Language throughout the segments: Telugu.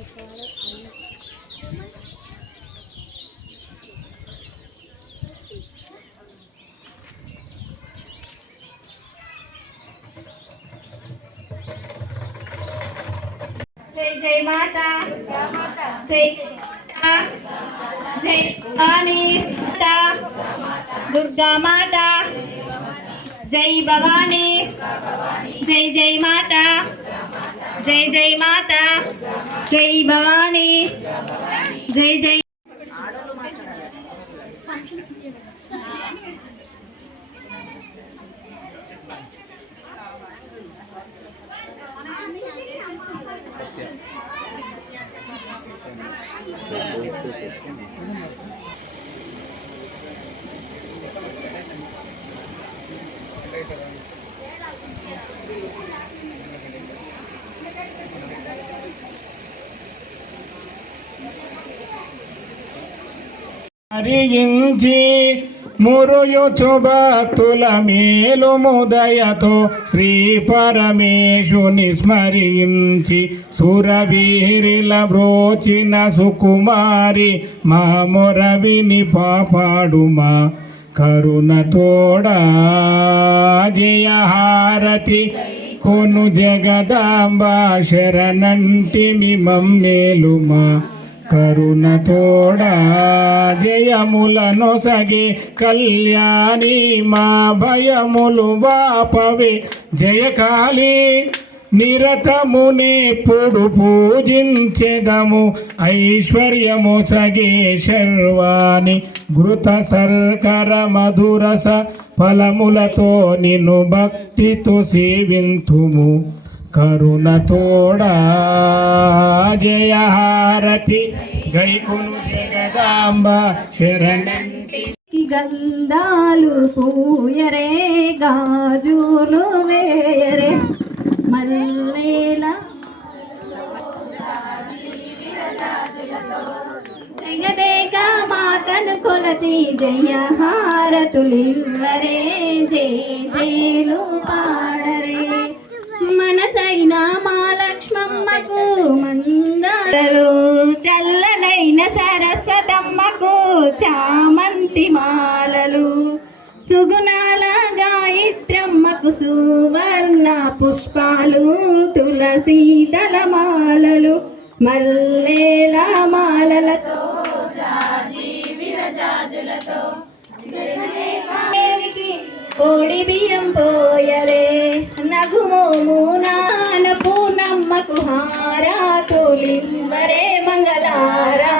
జై జై మాత జై మాత జై భవానీ మాత దుర్గా మాత జై భవానీ జై జై మాత జై జై మాత జై భవానీ హరించి మురుయుచు భక్తుల మేలు ముదయతో శ్రీ పరమేశుని స్మరించి సురవీరిల బ్రోచిన సుకుమారి మా మురవిని పాపాడుమా. కరుణ తోడా జయహారతి కొను జగదాంబ శరణంటిమి మమ్మేలుమా. కరుణ తోడా జయములను సగి కళ్యాణి మా భయములు వాపవే. జయకాళి నిరతమునేప్పుడు పూజించెదము. ఐశ్వర్యము సగే శర్వాణి ఘృత సర్కర మధురస ఫలములతో నిన్ను భక్తితో సేవింతుము. కరుణ తోడా జయహారతి గైకును జగదాంబ శరణంటి కి గంధాలు పూయరే గాజులు వేయరే మల్లేల జగదేక మాతను కొలచి జయ హారతులివ్వరే జయ జయలు పాడరే. మనసైన మా లక్ష్మమ్మకు మందారలు చామంతి మాలలు. సుగుణాల గాయత్రమ్మకు సువర్ణ పుష్పాలు తులసి దళమాలలు మల్లేల మాలలతో కోడి బియ్యం పోయలే. నగుమోము నాన పూనమ్మకు హారాతులివ్వరే మంగళారా.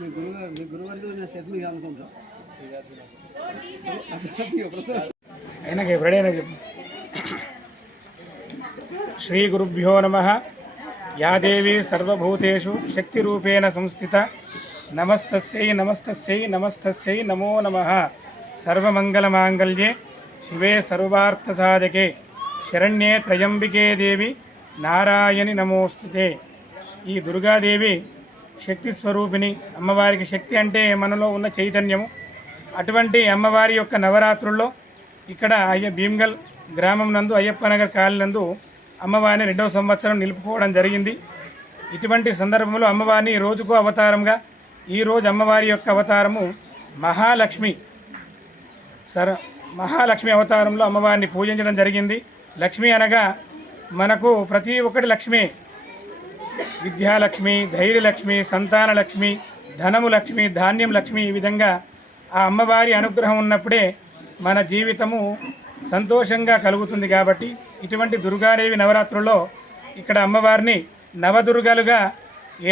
మీ గురువు మీ గురువులు నేను శత్మి అనుకుంటా. ప్రసాద్ ఆయనకి ఎవరైనా శ్రీ గురుభ్యో నమ. యా దేవి సర్వభూతేషు శక్తిరూపేణ సంస్థిత. నమస్తస్యై నమస్తస్యై నమస్తస్యై నమో నమ. సర్వమంగళమాంగళ్యే శివే సర్వార్థసాధకే. శరణ్యే త్రయంబికే దేవి. నారాయణి నమోస్తుతే. ఈ దుర్గాదేవి శక్తి స్వరూపిణి అమ్మవారికి శక్తి అంటే మనలో ఉన్న చైతన్యము. అటువంటి అమ్మవారి యొక్క నవరాత్రుల్లో ఇక్కడ అయ్య భీమ్గల్ గ్రామం నందు అయ్యప్ప నగర్ కాలనందు అమ్మవారిని రెండవ సంవత్సరం నిలుపుకోవడం జరిగింది. ఇటువంటి సందర్భంలో అమ్మవారిని రోజుకు అవతారంగా ఈరోజు అమ్మవారి యొక్క అవతారము మహాలక్ష్మి సర మహాలక్ష్మి అవతారంలో అమ్మవారిని పూజించడం జరిగింది. లక్ష్మి అనగా మనకు ప్రతి ఒక్కటి లక్ష్మి. విద్యాలక్ష్మి ధైర్యలక్ష్మి సంతాన లక్ష్మి ధనము లక్ష్మి ధాన్యం లక్ష్మి ఈ విధంగా ఆ అమ్మవారి అనుగ్రహం ఉన్నప్పుడే మన జీవితము సంతోషంగా కలుగుతుంది కాబట్టి ఇటువంటి దుర్గాదేవి నవరాత్రుల్లో ఇక్కడ అమ్మవారిని నవదుర్గలుగా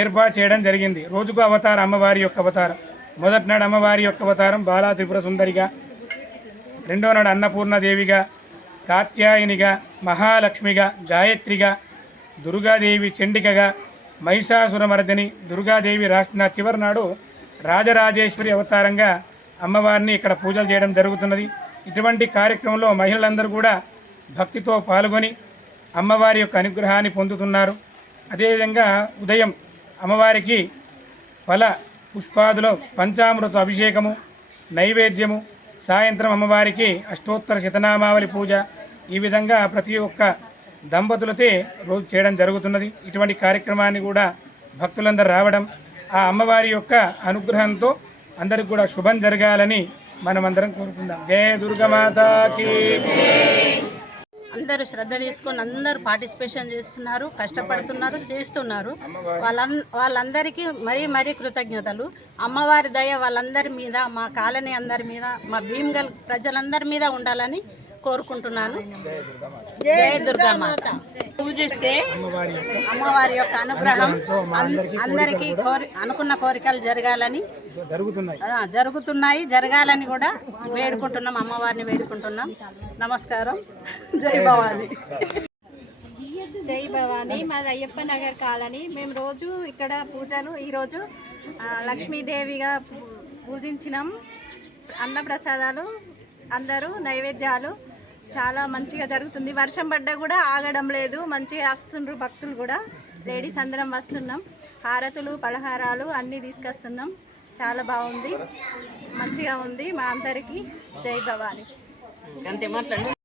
ఏర్పాటు చేయడం జరిగింది. రోజుకు అవతారం అమ్మవారి యొక్క అవతారం. మొదటి నాడు అమ్మవారి యొక్క అవతారం బాలా త్రిపుర సుందరిగా రెండో నాడు అన్నపూర్ణదేవిగా కాత్యాయనిగా మహాలక్ష్మిగా గాయత్రిగా దుర్గాదేవి చండికగా మహిషాసురమర్దిని దుర్గాదేవి రాసిన చివరి నాడు రాజరాజేశ్వరి అవతారంగా అమ్మవారిని ఇక్కడ పూజలు చేయడం జరుగుతున్నది. ఇటువంటి కార్యక్రమంలో మహిళలందరూ కూడా భక్తితో పాల్గొని అమ్మవారి యొక్క అనుగ్రహాన్ని పొందుతున్నారు. అదేవిధంగా ఉదయం అమ్మవారికి ఫల పుష్పాదులో పంచామృత అభిషేకము నైవేద్యము సాయంత్రం అమ్మవారికి అష్టోత్తర శతనామావళి పూజ ఈ విధంగా ప్రతి ఒక్క దంపతులతే రోజు చేయడం జరుగుతున్నది. ఇటువంటి కార్యక్రమాన్ని కూడా భక్తులందరూ రావడం ఆ అమ్మవారి యొక్క అనుగ్రహంతో అందరికి కూడా శుభం జరగాలని మనమందరం కోరుకుందాం. జయ దుర్గమాతాకి అందరూ శ్రద్ధ తీసుకొని అందరూ పార్టిసిపేషన్ చేస్తున్నారు కష్టపడుతున్నారు చేస్తున్నారు. వాళ్ళ వాళ్ళందరికీ మరీ మరీ కృతజ్ఞతలు. అమ్మవారి దయ వాళ్ళందరి మీద మా కాలనీ అందరి మీద మా భీమ్గల్ ప్రజలందరి మీద ఉండాలని కోరుకుంటున్నాను. జయ దుర్గామాత పూజిస్తే అమ్మవారి యొక్క అనుగ్రహం అన్- అందరికీ కోరి అనుకున్న కోరికలు జరగాలని జరుగుతున్నాయి. జరగాలని కూడా వేడుకుంటున్నాం అమ్మవారిని వేడుకుంటున్నాం. నమస్కారం. జై భవాని. జై భవాని. మాది అయ్యప్ప నగర్ కాలనీ. మేము రోజు ఇక్కడ పూజలు ఈరోజు లక్ష్మీదేవిగా పూజించినాం. అన్నప్రసాదాలు అందరూ నైవేద్యాలు చాలా మంచిగా జరుగుతుంది. వర్షం పడ్డా కూడా ఆగడం లేదు. మంచిగా వస్తుండ్రు భక్తులు కూడా. లేడీస్ అందరం వస్తున్నాం. హారతులు పలహారాలు అన్నీ తీసుకొస్తున్నాం. చాలా బాగుంది. మంచిగా ఉంది మా అందరికీ. జై భవాని.